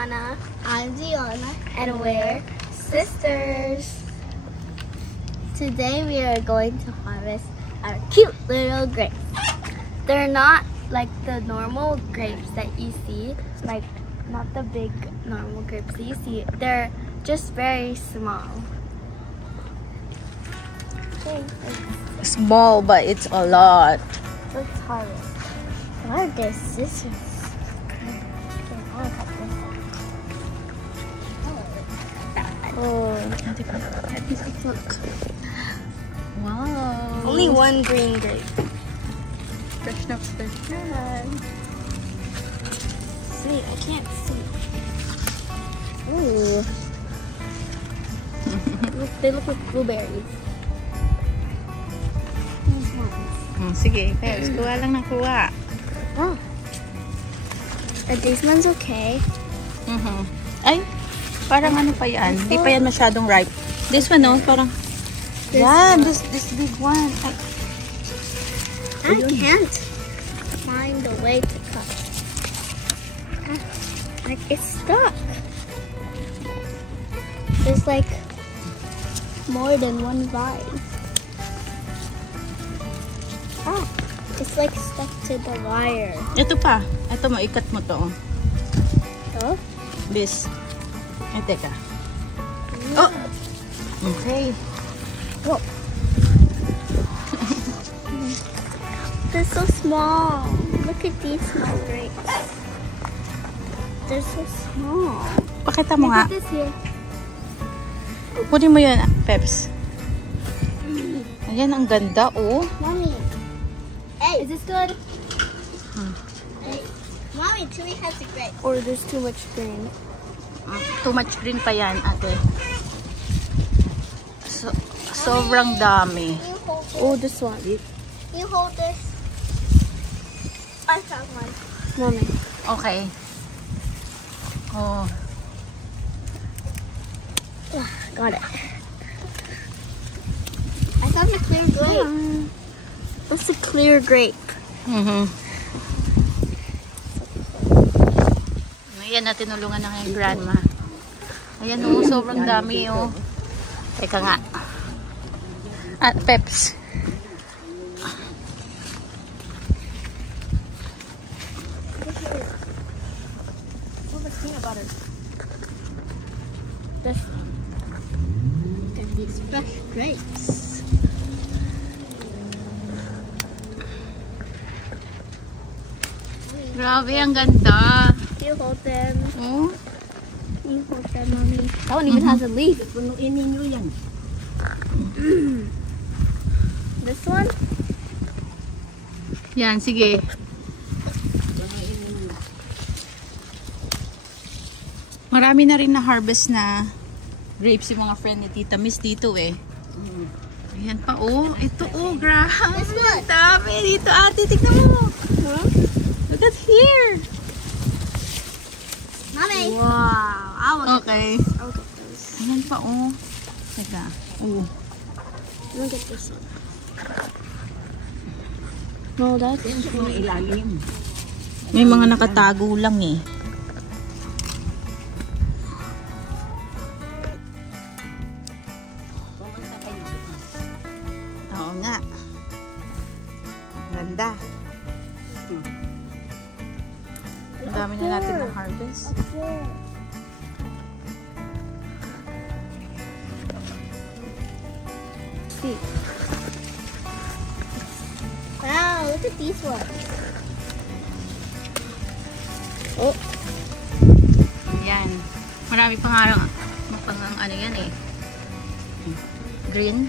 Gianna. I'm Gianna. And we're sisters. Today we are going to harvest our cute little grapes. They're not like the normal grapes that you see, like not the big normal grapes that you see. They're just very small. Okay, Small, but it's a lot. let's harvest. Why are there scissors? Okay, I'll cut this. Oh, Look. Wow. Only one green grape. Fresh na fresh. Wait, I can't see. ooh. They look like blueberries. These ones. Sige, Peps, kuha lang ng kuha. Oh. Are these ones okay? Ay, parang ano pa yan? Hindi pa yan masyadong ripe. This one, no? Parang, This yan, one. this big one. Ay, I can't find a way to cut. Like it's stuck. There's like more than one vine. Ah, it's like stuck to the wire. ito pa. Ito mo, ikat mo to. Oh, This. Ay, teka. Oh! Okay. whoa. They're so small. Look at these small grapes. They're so small. Pakita mo nga. Look at this here. Kunin mo yun, Peps. Ayan, ang ganda, oh. Mommy. Hey, Is this good? hey. Mommy, Chewy has a grape. Or there's too much green? Too much green pa yan, ate. Sobrang dami. You hold this. Oh, this one. You hold this. I found one. Mommy. Okay. Oh. Got it. I found a clear grape. That's a clear grape. Ayan na, tinulungan na kayong grandma. Ayan, oh, sobrang dami, oh. Teka nga. Ah, Peps. Oh, that's peanut butter. Look at these fresh grapes. Grabe, ang ganda. You hold them. Oh. You hold them, Mommy. That one even has a leaf. This one? Yan, sige. Marami na rin na harvest na grapes yung mga friend ni Tita Miss dito eh. Ayan pa, oh. Ito, oh, grabe. This one. Ang dami dito, ate. Tignan mo. Look at here. Mommy. Wow. I will Okay. I'll get those. Ayan pa, oh. Teka. Oh. I'll get this one. No, that's May mga nakatago lang eh. Oo nga. Ganda. Ang dami na natin na harvest. Up there. see. Wow, look at these ones. Oh, Yan. Marami pa nga pang ano yan eh. Green.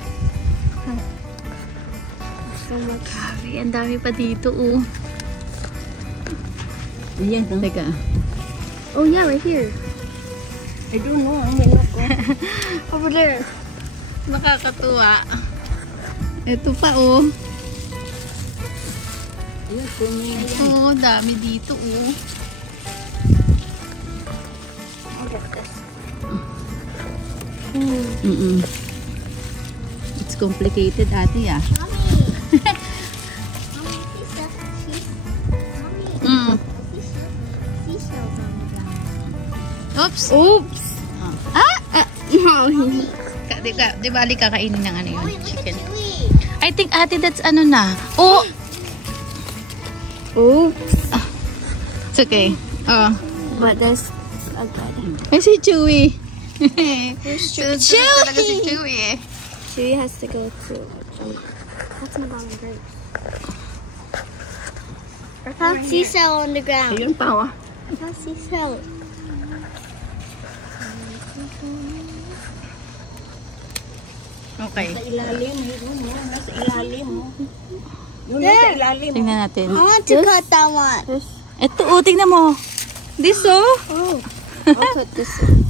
so much. Grabe, ang dami pa dito oh. Ayan, no? Teka. Oh yeah, right here. I don't know. Ang hirap ko. Over there. Nakakatuwa. Ito pa oh. Ayan, kunin. Oh, dami dito oh. I'll get this. It's complicated ate ah. Mommy. Mommy, these are Mommy, Mm. these are seashells on the ground. Oops. Oops. Mommy. Di ba ali kakainin ng ano yun? Chicken. I think ate that's ano na. Oh! Oops. It's okay. Oh. But that's a good. Ay, si Chewy. Chewy? Talaga si Chewy. Chewy has to go to jungle. That's my mom and grapes. I found seashell on the ground. Ayun pa, oh. I found seashell. Okay. Sa ilalim, yun, oh. Nasa ilalim, oh. Yun, nasa ilalim. Tingnan natin. I want to cut that one. Ito, oh, tingnan mo. This, oh. Oh. I'll cut this one.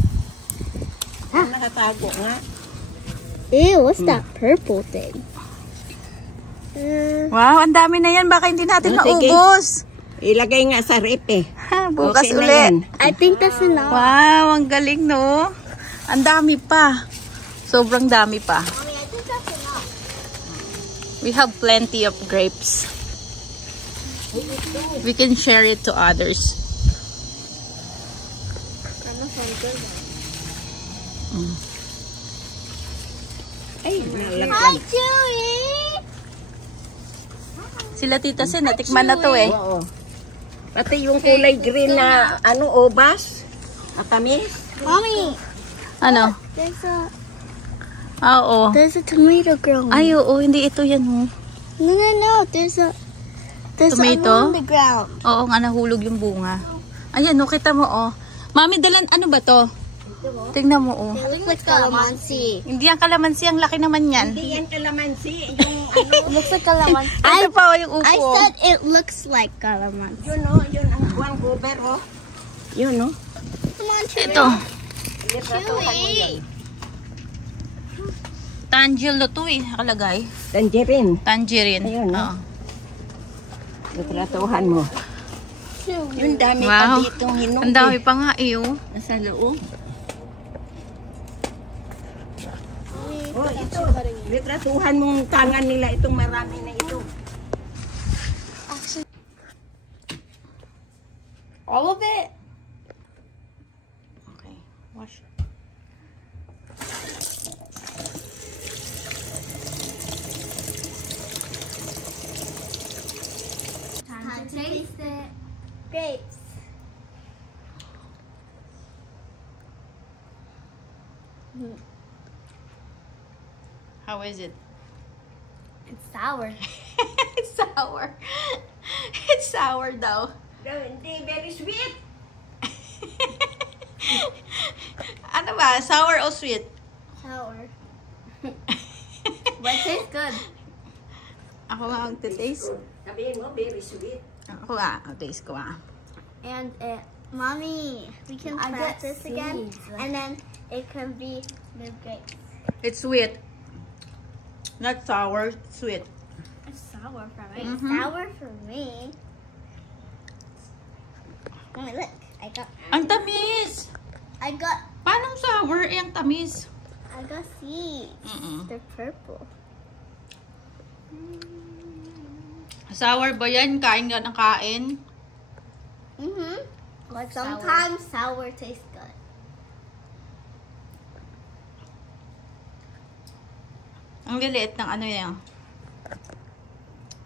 Nakatago nga. Ew, what's that purple thing? Wow, ang dami na yan. Baka hindi natin Oh, sige. maubos. Ilagay nga sa rep eh. Bukas Okay na ulit. yan. I think that's enough. Wow, ang galing, no? Ang dami pa. Sobrang dami pa. Mommy, I think that's enough. We have plenty of grapes. We can share it to others. That must sound good. Ay, nalagyan. Hi, Chewy! Sila Tita Sen, natikman na to eh. Oo. Pati yung kulay green na ano, obas. Matamis. Mommy, Ano? Oo. there's a tomato growing. Ay, oo, hindi ito yan. Oh. No. There's Tomato? on the ground. Oo nga, nahulog yung bunga. Ayan, oh, kita mo, oh. Mami, dalan, ano ba to? Tingnan mo, oh. It looks like calamansi. Hindi yan kalamansi, ang laki naman yan. Hindi yan kalamansi. Yung ano, It looks like calamansi. Ito pa, oh, yung upo. I said it looks like calamansi. yun oh, yun ang buwang gober oh. Yun oh. Come on, Chewy. Ito. Litratuhan mo yan. Tangerine to eh, nakalagay. Tangerine. Tangerine. Ayun, no? Oo. Litratuhan mo. Yung dami Wow. pa ditong hinog. Ang dami pa nga eh, oh. Nasa loob. Oh, ito. Litratuhan mong tangan nila itong marami na ito. All of it? Okay, wash. Time to taste it. Grapes. How is it? It's sour. It's sour. It's sour daw. No, hindi, very sweet. Ano ba? Sour o sweet? Sour. But it tastes good. Ako nga ang taste. Sabihin mo, very sweet. Ako nga, ang taste ko nga. And Mommy, we can I press get this again, seeds. and then it can be the grapes. It's sweet. Not sour, sweet. It's sour for me. Mhm. Sour for me. Mommy, look, Ang tamis! I got Paano sour? Eh, ang tamis. seeds. Mm-mm. They're purple. Sour ba yan? Kain ka ng kain? Mhm. Like Sometimes sour tastes good. Ang liliit ng ano yan.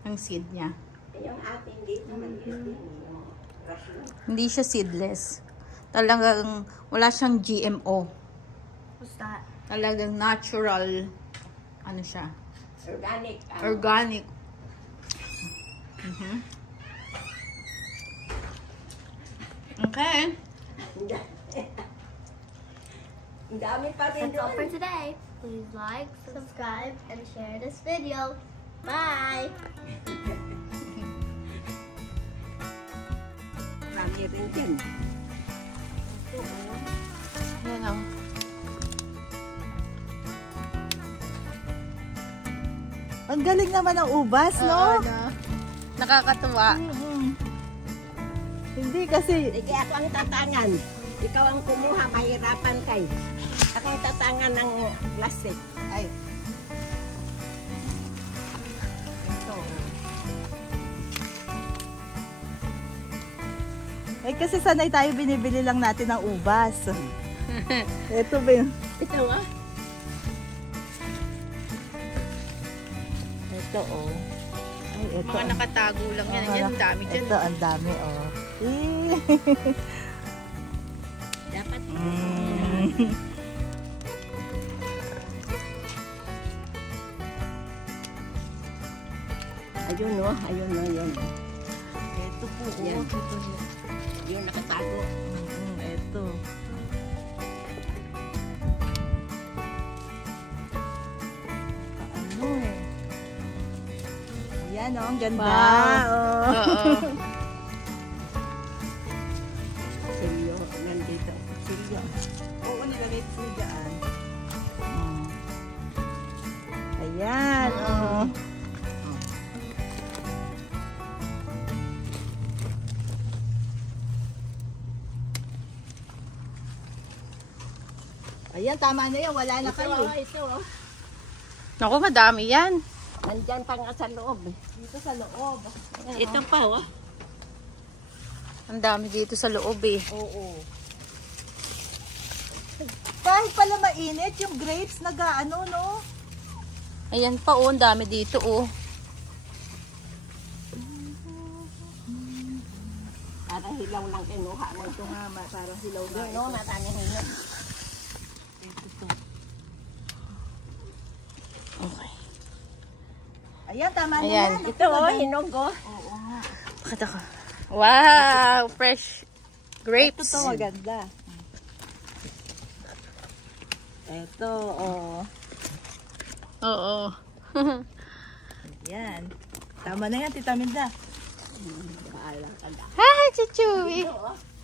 Ang seed niya. Yung atin dito, maliit din. Yung rasyon. Hindi siya seedless. Talagang wala siyang GMO. What's that? Talagang natural. Ano siya? Organic. Organic. Mhm. Okay. Ang dami pa rin That's all for doon. today. Please like, subscribe, and share this video. Bye! Marami rin din. Ayan o. Ang galing naman ng ubas, no? Oo, no? Nakakatuwa. Hindi kasi, Sige, ako ang tatangan. Ikaw ang kumuha, mahirapan kay. Ako ang tatangan ng plastic. Ay. Ito. Eh kasi sanay tayo binibili lang natin ng ubas. Ito ba yun? Ito ah. Ito oh. Ay, ito. Mga nakatago lang yan. Yan, ang dami dyan. Ito, ang dami oh. Dapat. Ayun no, ayun no, yun. Ito po oh. Yan. Ito. Yung nakatago. Ito. Ano eh. Ayan oh, ang ganda. Wow. Oh. Oo. Silyo, nandito. Silyo. Oo, nilagay ko dyan. Ayan, oh. Ayan, tama na yan. Wala na kayo. Ito oh. Naku, madami yan. Nandyan pa nga sa loob. Dito sa loob. Ito pa oh. Ang dami dito sa loob eh. Oo. Kahit pala mainit, yung grapes nag-ano, no? Ayan pa oh, ang dami dito oh. Parang hilaw lang kinuha mo ito. Tama, parang silaw na. Yun no, marami hilaw. Ito to. Okay. Ayan, tama na Ayan. yan. Ito oh, hinog oh. Oo nga. Bakit ako? Wow! Fresh grapes. Ito to, maganda. Ito, oh. Oo. Yan. Tama na yan, Tita Minda. Bahala ka na. Hi, Chuchuy! Ito oh.